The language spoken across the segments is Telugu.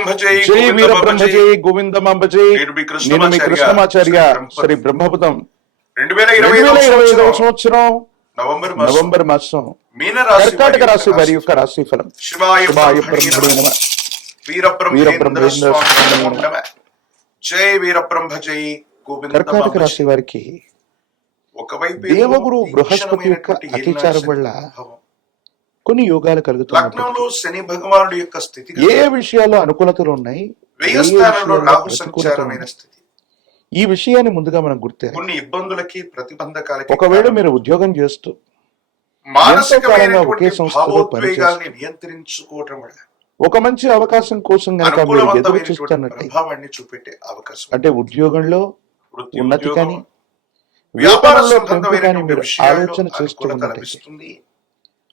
వీరబ్రహ్మ జై వీరబ్రహ్మ జై. గోవిందమాంబ జై నేను మీ కృష్ణమాచార్య శ్రీ బ్రహ్మపదం. రెండు వేల ఇరవై ఐదవ సంవత్సరం. నవంబర్ మాసం. నవంబర్ మాసం. కర్కాటక రాశి వారి యొక్క రాశి ఫలం. శివాయ నమః. జై వీరబ్రహ్మ జై కర్కాటక గోవిందమాంబ రాశి. వారికి ఒకవైపు దేవగురు బృహస్పతి యొక్క అతిచారం వల్ల. కొన్ని యోగాలు కలుగుతున్నాయి శని భగవానుడి యొక్క స్థితి ఏ విషయాల్లో అనుకూలతలు ఉన్నాయి? ఈ విషయాన్ని ముందుగా మనం గుర్తే కొన్ని ఇబ్బందులకి ప్రతిబంధకాలకి ఒకవేళ మీరు ఉద్యోగం చేస్తూ ఒకే సంస్థలో నియంత్రించుకోవటం వల్ల ఒక మంచి అవకాశం కోసం కనుక మీరు ఎదురు చూస్తున్నట్టు చూపెట్టే అవకాశం అంటే ఉద్యోగంలో ఉన్నతి కానీ వ్యాపార వ్యాపారంలో కానీ మీరు ఆలోచన చేస్తూ ఉన్నట్టు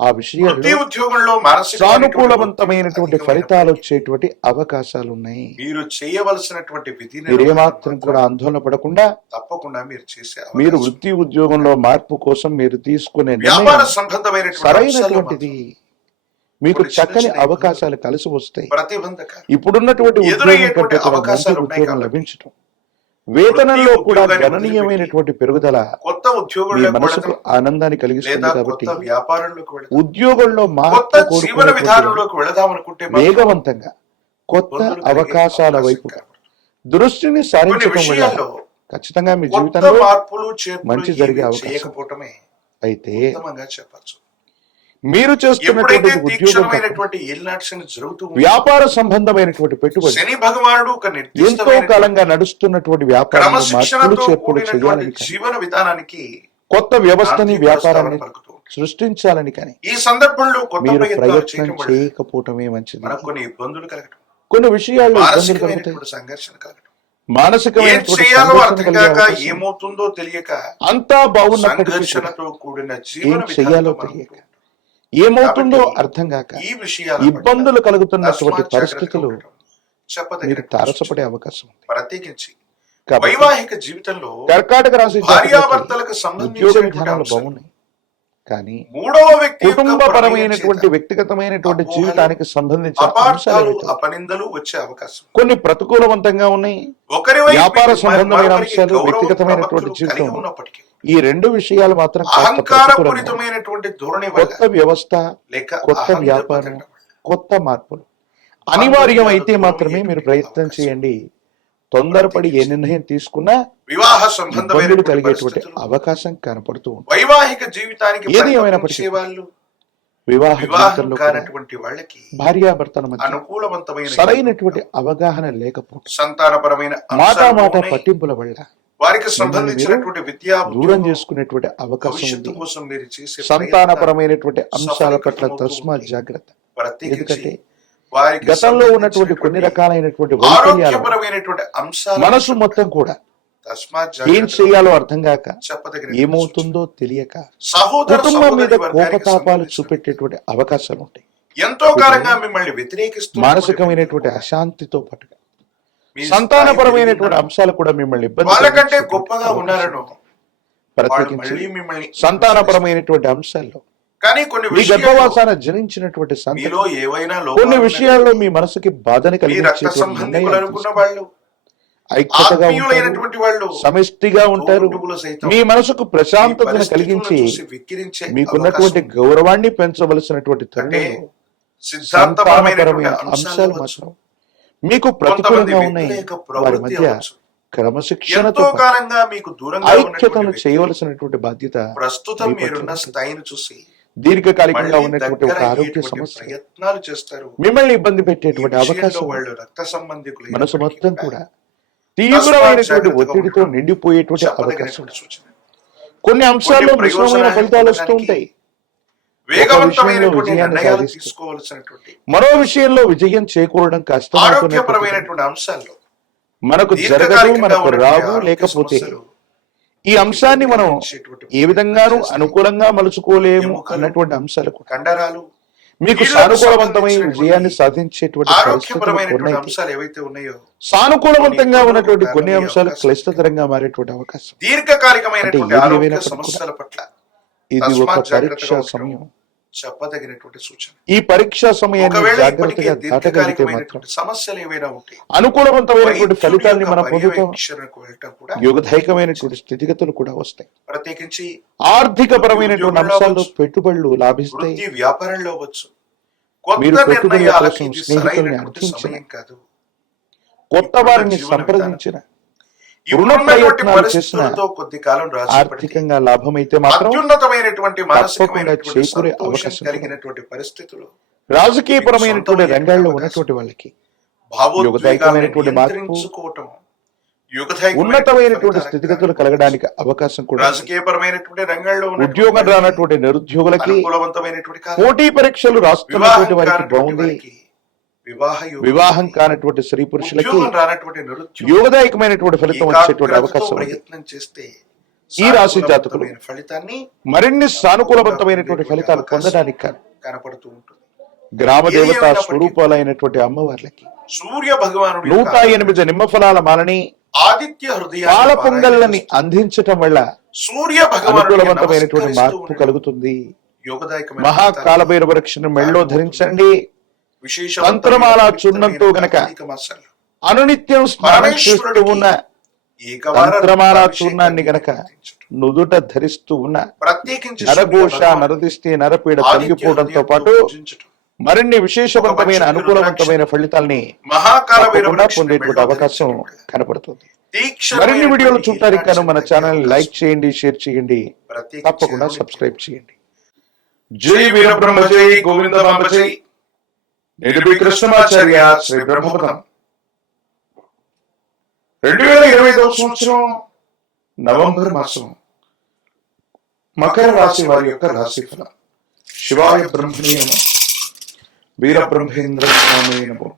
ఆ వృత్తి విషయాల్లో ఉద్యోగంలో సానుకూలవంతమైనటువంటి ఫలితాలు వచ్చేటువంటి అవకాశాలు ఉన్నాయి మీరు చేయవలసినటువంటి విధి మీరు ఏమాత్రం కూడా ఆందోళన పడకుండా తప్పకుండా మీరు చేసే మీరు. వృత్తి ఉద్యోగంలో మార్పు కోసం మీరు తీసుకునే వ్యాపార అంశాల్లో సరైనటువంటిది. మీకు చక్కని అవకాశాలు కలిసి వస్తాయి. ఇప్పుడున్నటువంటి ఉద్యోగం కంటే ఉద్యోగం. లభించడం వేతనంలో కూడా గణనీయమైనటువంటి పెరుగుదల కొత్త మీ ఉద్యోగంలోకి మనసుకు ఆనందాన్ని కలిగిస్తుంది కాబట్టి ఉద్యోగంలో మార్పు వేగవంతంగా కొత్త అవకాశాల అవకాశం వైపు. దృష్టిని సారించడం వల్ల ఖచ్చితంగా మీ జీవితంలో మార్పులు మంచి జరిగే అవకాశం. అయితే చెప్పచ్చు మీరు చేస్తున్నటువంటి వ్యాపార సంబంధమైనటువంటి పెట్టుబడి శని భగవానుడు ఒక ఎంతో కాలంగా నడుస్తున్నటువంటి మార్పులు చేర్పులు చేయాలని జీవన విధానానికి కొత్త వ్యవస్థని వ్యాపారాన్ని. సృష్టించాలని కానీ ఈ సందర్భంలో మీరు ప్రయత్నం చేయకపోవటమే మంచిది కొన్ని ఇబ్బందులు కలగటం కొన్ని విషయాల్లో ఇబ్బందులు కలుగుతాయి సంఘర్షణ కలగటం మానసికమైనటువంటి చేయాలో. ఏమవుతుందో తెలియక అంతా బాగున్నప్పటికీ కూడిన ఏం మనం తెలియక ఏమవుతుందో అర్థం కాక ఈ విషయాల ఇబ్బందులు కలుగుతున్నటువంటి పరిస్థితులు మీరు తారసపడే అవకాశం ఉంది. ప్రత్యేకించి వైవాహిక జీవితంలో కర్కాటక రాశి భార్యాభర్తలకు సంబంధించిన విధానాలు బాగున్నాయి. కానీ మూడవ వ్యక్తి కుటుంబపరమైనటువంటి వ్యక్తిగతమైనటువంటి జీవితానికి సంబంధించిన అంశాలు అపనిందలు వచ్చే అవకాశం కొన్ని ప్రతికూలవంతంగా ఉన్నాయి. వ్యాపార సంబంధమైన అంశాలు, వ్యక్తిగతమైనటువంటి జీవితం. ఉన్నప్పటికీ ఈ రెండు విషయాలు మాత్రం. అహంకారపూరితమైనటువంటి ధోరణి కొత్త వ్యవస్థ లేక కొత్త వ్యాపారం కొత్త మార్పులు. అనివార్యం అయితే మాత్రమే మీరు ప్రయత్నం చేయండి. తొందరపడి ఏ నిర్ణయం తీసుకున్నా వివాహ సంబంధమైనటువంటి కలిగేటువంటి అవకాశం కనపడుతూ ఉంది వైవాహిక జీవితానికి ఏది ఏమైనప్పటికీ వాళ్ళు వివాహ జీవితంలో వాళ్ళకి భార్యాభర్తల మధ్య అనుకూలవంతమైన సరైనటువంటి అవగాహన లేకపోవడం సంతానపరమైన మాట మాట. పట్టింపుల వల్ల వారికి సంబంధించినటువంటి విద్యా దూరం చేసుకునేటువంటి అవకాశం కోసం మీరు చేసే సంతానపరమైనటువంటి అంశాల పట్ల ఉంది. జాగ్రత్త. ఎందుకంటే గతంలో ఉన్నటువంటి కొన్ని రకాలైనటువంటి మనసు మొత్తం కూడా ఏం చేయాలో అర్థం కాక ఏమవుతుందో తెలియక కుటుంబం మీద కోపతాపాలు చూపెట్టేటువంటి అవకాశాలు ఉంటాయి. ఎంతో కాలంగా మిమ్మల్ని వ్యతిరేకిస్తూ మానసికమైనటువంటి అశాంతితో పాటుగా సంతానపరమైనటువంటి అంశాలు కూడా మిమ్మల్ని ఇబ్బంది వాళ్ళకంటే గొప్పగా ఉన్నారను ప్రత్యేకించి మిమ్మల్ని సంతానపరమైనటువంటి అంశాల్లో. కానీ కొన్ని మీ గర్భవాసాన జనించినటువంటి సంతతి మీలో ఏవైనా కొన్ని విషయాల్లో మీ మనసుకి బాధని కలిగించేటువంటి ఐక్యతగా ఉంటారు సమిష్టిగా ఉంటారు. మీ మనసుకు ప్రశాంతతను కలిగించి మీకున్నటువంటి గౌరవాన్ని పెంచవలసినటువంటి సిద్ధాంతపరమైనటువంటి సంతానపరమైన అంశాలు. మాత్రం మీకు ప్రతికూలంగా ఉన్నాయి వారి మధ్య. క్రమశిక్షణతో కాలంగా మీకు దూరంగా ఐక్యతను చేయవలసినటువంటి బాధ్యత ప్రస్తుతం మీరున్న. స్థాయిని చూసి దీర్ఘకాలికంగా ఉన్నటువంటి ఒక ఆరోగ్య సమస్య ప్రయత్నాలు చేస్తారు మిమ్మల్ని ఇబ్బంది పెట్టేటువంటి అవకాశం వాళ్ళు రక్త సంబంధికులు మనసు మొత్తం కూడా తీవ్రమైనటువంటి ఒత్తిడితో. నిండిపోయేటువంటి అవకాశం కొన్ని అంశాల్లో మిశ్రమైన ఫలితాలు వస్తూ ఉంటాయి వేగవంతమైనటువంటి నిర్ణయాలు. తీసుకోవాల్సినటువంటి మరో విషయంలో విజయం చేకూరడం కష్టమవుతున్నటువంటి ఆరోగ్యపరమైనటువంటి అంశాల్లో మనకు జరగదు మనకు రావు లేకపోతే ఈ అంశాన్ని మనం ఏ విధంగానూ చేస్తాయి. అనుకూలంగా మలుచుకోలేము అన్నటువంటి అంశాలు కూడా కండరాలు మీకు సానుకూలవంతమైన విజయాన్ని సాధించేటువంటి అంశాలు ఏవైతే ఉన్నాయో సానుకూలవంతంగా ఉన్నటువంటి కొన్ని అంశాలు క్లిష్టతరంగా మారేటువంటి అవకాశం పట్ల ఇది ఒక పరీక్షా. సమయం చెప్పదగినటువంటి సూచన. ఈ పరీక్షా సమయాన్ని జాగ్రత్తగా దాటగలిగితే మాత్రం సమస్యలు ఏవైనా ఉంటే అనుకూలవంతమైనటువంటి ఫలితాన్ని మనం పొందుతాం. యుగధైకమైనటువంటి స్థితిగతులు కూడా వస్తాయి. ప్రత్యేకించి ఆర్థిక పరమైనటువంటి అంశాల్లో పెట్టుబడులు లాభిస్తాయి. వ్యాపారంలో మీరు కొత్త పెట్టుబడుల కోసం స్నేహితుల్ని అర్థించిన వారిని సంప్రదించిన ఇప్పుడున్నటువంటి పరిస్థితులతో కొద్ది కాలం ఆర్థికంగా లాభమైతే మాత్రం అత్యున్నతమైనటువంటి మానసికమైనటువంటి సంతోషం అవకాశం కలిగినటువంటి పరిస్థితులు రాజకీయపరమైనటువంటి రంగాల్లో ఉన్నటువంటి వాళ్ళకి యుగదాయకమైనటువంటి మార్పు, ఉన్నతమైనటువంటి స్థితిగతులు కలగడానికి అవకాశం కూడా. రాజకీయపరమైనటువంటి రంగంలో ఉన్నటువంటి ఉద్యోగం రానటువంటి నిరుద్యోగులకి. పోటీ పరీక్షలు రాస్తున్నటువంటి వారికి బాగుంది వివాహ. కానటువంటి స్త్రీ పురుషులకి యోగదాయకమైనటువంటి ఫలితం వచ్చేటువంటి అవకాశం ప్రయత్నం చేస్తే ఈ రాశి జాతకులు ఫలితాన్ని మరిన్ని సానుకూలవంతమైనటువంటి ఫలితాలు పొందడానికి కాను కనపడుతూ ఉంటుంది. గ్రామ దేవత స్వరూపాలైనటువంటి అమ్మవార్లకి సూర్య భగవానుడు నూట ఎనిమిది నిమ్మ ఫలాల మాలని ఆదిత్య హృదయ పాల పొంగళ్ళని అందించటం వల్ల సూర్య అనుకూలవంతమైనటువంటి మార్పు. కలుగుతుంది. యోగదాయకమైన మహాకాలభైర వృక్షను మెళ్ళో ధరించండి. తంత్రమాల చున్నంతో గనక. అనునిత్యం స్నానం చేస్తూ ఉన్న తంత్రమాల చూర్ణాన్ని గనక. నుదుట ధరిస్తూ ఉన్న ప్రత్యేకించి నరఘోష నరదిష్టి నరపీడ తొలగిపోవడంతో పాటు. మరిన్ని విశేషవంతమైన అనుకూలవంతమైన ఫలితాల్ని పొందేటువంటి అవకాశం. కనపడుతుంది మరిన్ని వీడియోలు చూడటానికి గాను మన ఛానల్ లైక్ చేయండి షేర్ చేయండి తప్పకుండా. సబ్స్క్రైబ్ చేయండి జై వీరబ్రహ్మ జై గోవింద జై నేడు మీ కృష్ణమాచార్య శ్రీ బ్రహ్మపదం. రెండు వేల ఇరవై ఐదవ సంవత్సరం నవంబర్ మాసం. మకర రాశి వారి యొక్క రాశి ఫలం శివాయ బ్రహ్మణీయ వీర వీరబ్రహ్మేంద్ర స్వామి నమో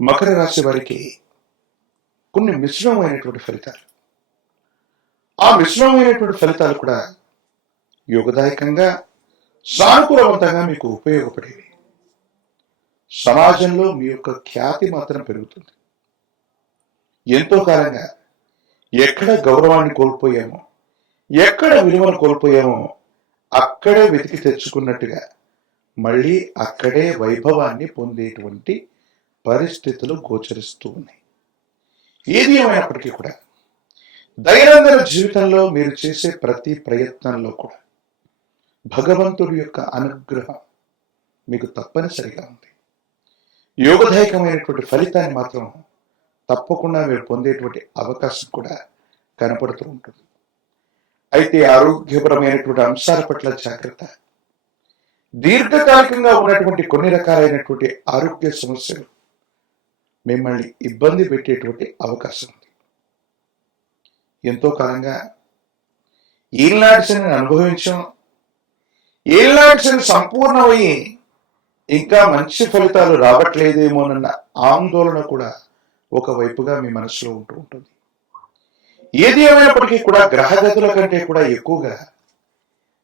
మకర రాశి వారికి కొన్ని మిశ్రమమైనటువంటి ఫలితాలు. ఆ మిశ్రమైనటువంటి ఫలితాలు కూడా యోగదాయకంగా సానుకూలవంతంగా మీకు ఉపయోగపడేవి. సమాజంలో మీ యొక్క ఖ్యాతి మాత్రం పెరుగుతుంది. ఎంతో కాలంగా ఎక్కడ గౌరవాన్ని కోల్పోయామో ఎక్కడ విలువను కోల్పోయామో అక్కడే వెతికి తెచ్చుకున్నట్టుగా మళ్ళీ అక్కడే వైభవాన్ని పొందేటువంటి పరిస్థితులు గోచరిస్తూ ఉన్నాయి. ఏది ఏమైనప్పటికీ కూడా దైనందిన జీవితంలో మీరు చేసే ప్రతి ప్రయత్నంలో కూడా భగవంతుడి యొక్క అనుగ్రహం మీకు తప్పనిసరిగా ఉంది. యోగదాయకమైనటువంటి ఫలితాన్ని మాత్రం తప్పకుండా మీరు పొందేటువంటి అవకాశం కూడా కనపడుతూ ఉంటుంది. అయితే ఆరోగ్యపరమైనటువంటి అంశాల పట్ల జాగ్రత్త. దీర్ఘకాలికంగా ఉన్నటువంటి కొన్ని రకాలైనటువంటి ఆరోగ్య సమస్యలు మిమ్మల్ని ఇబ్బంది పెట్టేటువంటి అవకాశం ఉంది. ఎంతో కాలంగా ఈనాడ్స్ని అనుభవించాం. ఈనాడ్స్ని సంపూర్ణమయ్యి ఇంకా మంచి ఫలితాలు రావట్లేదేమోనన్న ఆందోళన కూడా ఒకవైపుగా మీ మనసులో ఉంటూ ఉంటుంది. ఏది ఏమైనప్పటికీ కూడా గ్రహగతుల కంటే కూడా ఎక్కువగా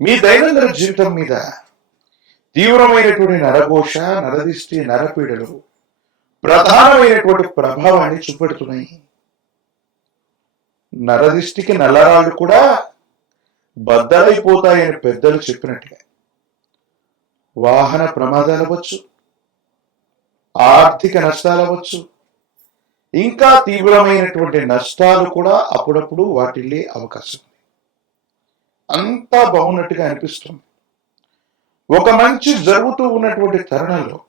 మీ దైనందిన జీవితం మీద తీవ్రమైనటువంటి నరఘోష నరదిష్టి నరపీడలు ప్రధానమైనటువంటి ప్రభావాన్ని చూపెడుతున్నాయి. నరదిష్టికి నల్లరాళ్ళు కూడా బద్దలైపోతాయని పెద్దలు చెప్పినట్టుగా వాహన ప్రమాదాలు అవ్వచ్చు ఆర్థిక నష్టాలు అవ్వచ్చు ఇంకా తీవ్రమైనటువంటి నష్టాలు కూడా అప్పుడప్పుడు వాటిల్లే అవకాశం. ఉంది అంతా బాగున్నట్టుగా అనిపిస్తుంది. ఒక మంచి జరుగుతూ ఉన్నటువంటి తరుణంలో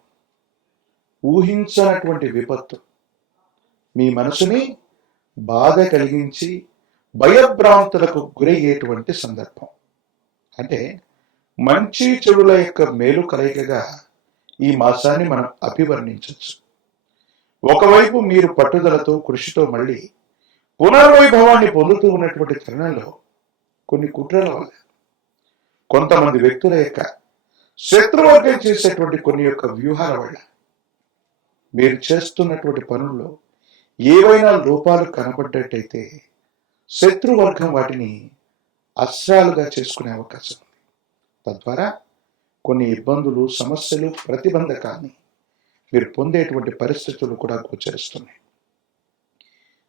ఊహించనటువంటి విపత్తు మీ మనసుని బాధ కలిగించి భయభ్రాంతులకు గురయ్యేటువంటి సందర్భం. అంటే మంచి చెడుల యొక్క మేలు కలయికగా ఈ మాసాన్ని మనం అభివర్ణించవచ్చు. ఒకవైపు మీరు పట్టుదలతో కృషితో మళ్ళీ పునర్వైభవాన్ని పొందుతూ ఉన్నటువంటి తరుణంలో కొన్ని కుట్రల వల్ల కొంతమంది వ్యక్తుల యొక్క శత్రువర్గం చేసేటువంటి కొన్ని యొక్క వ్యూహాల వల్ల మీరు చేస్తున్నటువంటి పనుల్లో ఏవైనా లోపాలు కనబడ్డట్టయితే శత్రువర్గం వాటిని అస్త్రాలుగా చేసుకునే అవకాశం తద్వారా కొన్ని ఇబ్బందులు సమస్యలు ప్రతిబంధకాన్ని మీరు పొందేటువంటి పరిస్థితులు కూడా గోచరిస్తున్నాయి.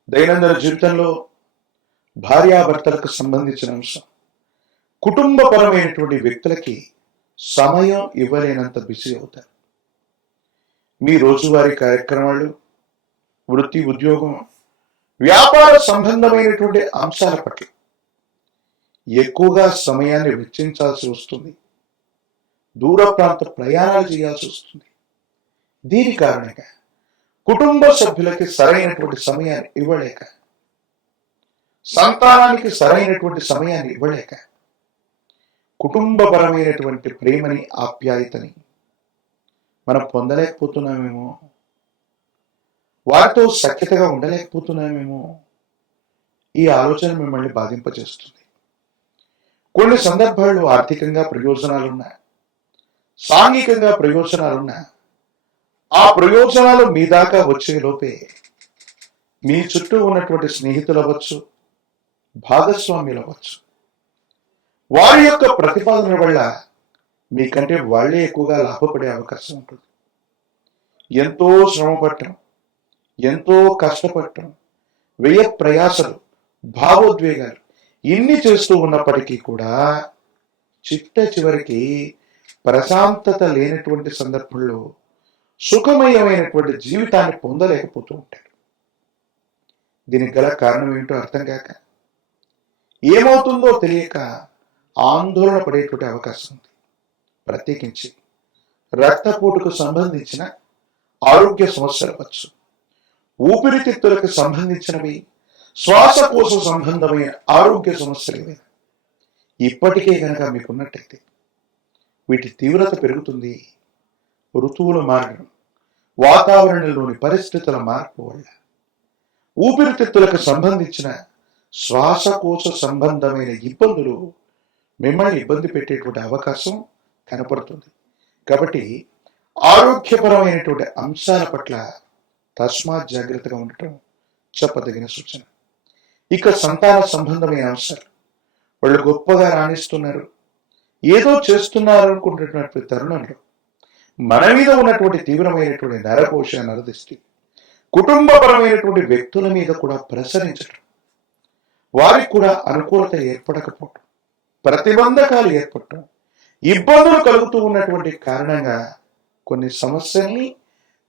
దైనందిన జీవితంలో భార్యాభర్తలకు సంబంధించిన అంశం. కుటుంబపరమైనటువంటి వ్యక్తులకి సమయం ఇవ్వలేనంత బిజీ అవుతారు. మీ రోజువారీ కార్యక్రమాలు వృత్తి ఉద్యోగం వ్యాపార సంబంధమైనటువంటి అంశాల పట్ల ఎక్కువగా సమయాన్ని వెచ్చించాల్సి వస్తుంది. దూర ప్రాంత ప్రయాణాలు చేయాల్సి వస్తుంది. దీని కారణంగా కుటుంబ సభ్యులకి సరైనటువంటి సమయాన్ని ఇవ్వలేక సంతానానికి సరైనటువంటి సమయాన్ని ఇవ్వలేక కుటుంబపరమైనటువంటి ప్రేమని ఆప్యాయతని మనం పొందలేకపోతున్నామేమో వారితో సఖ్యతగా ఉండలేకపోతున్నామేమో ఈ ఆలోచన మిమ్మల్ని బాధింపజేస్తుంది. కొన్ని సందర్భాల్లో ఆర్థికంగా ప్రయోజనాలున్నా సాంఘికంగా ప్రయోజనాలున్నా ఆ ప్రయోజనాలు మీ దాకా వచ్చే లోపే మీ చుట్టూ ఉన్నటువంటి స్నేహితులు అవ్వచ్చు భాగస్వామ్యులు అవ్వచ్చు. వారి యొక్క ప్రతిపాదన వల్ల మీకంటే వాళ్ళే ఎక్కువగా లాభపడే అవకాశం ఉంటుంది. ఎంతో శ్రమ పట్టడం ఎంతో కష్టపడటం వ్యయ ప్రయాసలు భావోద్వేగాలు ఇన్ని చేస్తూ ఉన్నప్పటికీ కూడా చిట్ట చివరికి ప్రశాంతత లేనటువంటి సందర్భంలో సుఖమయమైనటువంటి జీవితాన్ని పొందలేకపోతూ ఉంటాడు. దీనికి గల కారణం ఏంటో అర్థం కాక ఏమవుతుందో తెలియక ఆందోళన పడేటువంటి అవకాశం ఉంది. ప్రత్యేకించి రక్తపోటుకు సంబంధించిన ఆరోగ్య సమస్యలు వచ్చు ఊపిరితిత్తులకు సంబంధించినవి శ్వాసకోశ సంబంధమైన ఆరోగ్య సమస్యలు ఇప్పటికే కనుక మీకున్నట్టయితే వీటి తీవ్రత పెరుగుతుంది. ఋతువులు మారడం వాతావరణంలోని పరిస్థితుల మార్పు వల్ల. ఊపిరితిత్తులకు సంబంధించిన శ్వాసకోశ సంబంధమైన ఇబ్బందులు మిమ్మల్ని ఇబ్బంది పెట్టేటువంటి అవకాశం కనపడుతుంది. కాబట్టి ఆరోగ్యపరమైనటువంటి అంశాల పట్ల తస్మాత్ జాగ్రత్తగా ఉండటం చెప్పదగిన సూచన. ఇక సంతాన సంబంధమైన అంశాలు వాళ్ళు గొప్పగా రాణిస్తున్నారు. ఏదో చేస్తున్నారు అనుకుంటున్నటువంటి తరుణంలో మన మీద ఉన్నటువంటి తీవ్రమైనటువంటి నరకోశ నరదృష్టి కుటుంబపరమైనటువంటి వ్యక్తుల మీద కూడా ప్రసరించడం వారికి కూడా అనుకూలత ఏర్పడకపోవడం ప్రతిబంధకాలు ఏర్పడటం ఇబ్బందులు కలుగుతూ ఉన్నటువంటి కారణంగా కొన్ని సమస్యల్ని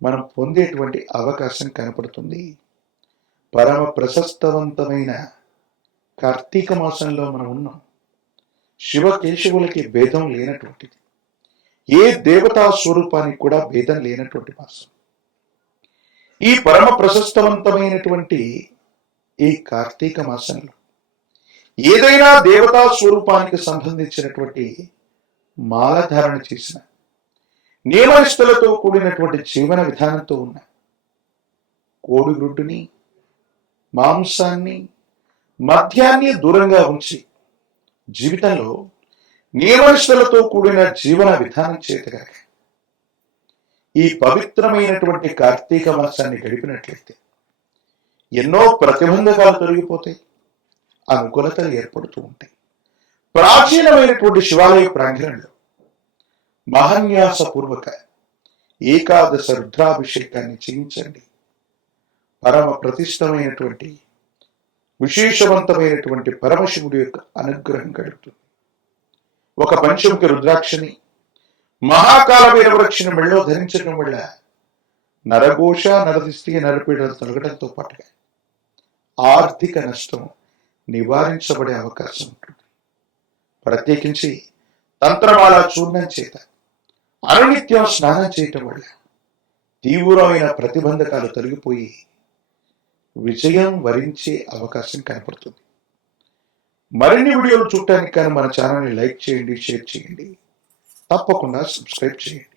మనం పొందేటువంటి అవకాశం కనపడుతుంది. పరమ ప్రశస్తవంతమైన కార్తీక మాసంలో మనం ఉన్నాం. శివకేశవులకి భేదం లేనటువంటిది. ఏ దేవతా స్వరూపానికి కూడా భేదం లేనటువంటి మాసం. ఈ పరమ ప్రశస్తవంతమైనటువంటి ఈ కార్తీక మాసంలో ఏదైనా దేవతా స్వరూపానికి సంబంధించినటువంటి మాలధారణ చేసిన నియమనిష్టలతో కూడినటువంటి జీవన విధానంతో ఉన్న కోడిగుడ్డుని మాంసాన్ని మద్యాన్ని దూరంగా ఉంచి జీవితంలో నియమనిష్టలతో కూడిన జీవన విధానం చేతగాక ఈ పవిత్రమైనటువంటి కార్తీక మాసాన్ని గడిపినట్లయితే ఎన్నో ప్రతిబంధకాలు తొలగిపోతాయి అనుకూలతలు ఏర్పడుతూ ఉంటాయి. ప్రాచీనమైనటువంటి శివాలయ ప్రాంగణంలో మహన్యాసపూర్వక ఏకాదశ రుద్రాభిషేకాన్ని చేయించండి. పరమ ప్రతిష్టమైనటువంటి విశేషవంతమైనటువంటి పరమశివుడి యొక్క అనుగ్రహం కలుగుతుంది. ఒక పంచముఖి రుద్రాక్షని మహాకాల వీరవృక్షని మెళ్ళో ధరించడం వల్ల నరఘోష నరదిష్టి నరపీడలు తొలగడంతో పాటుగా ఆర్థిక నష్టం నివారించబడే అవకాశం ఉంటుంది. ప్రత్యేకించి తంత్రమాల చూర్ణం చేత అనునిత్యం స్నానం చేయటం వల్ల తీవ్రమైన ప్రతిబంధకాలు తొలగిపోయి విజయం వరించే అవకాశం కనపడుతుంది. మరిన్ని వీడియోలు చూడటానికి కానీ మన ఛానల్ని లైక్ చేయండి షేర్ చేయండి. తప్పకుండా సబ్స్క్రైబ్ చేయండి.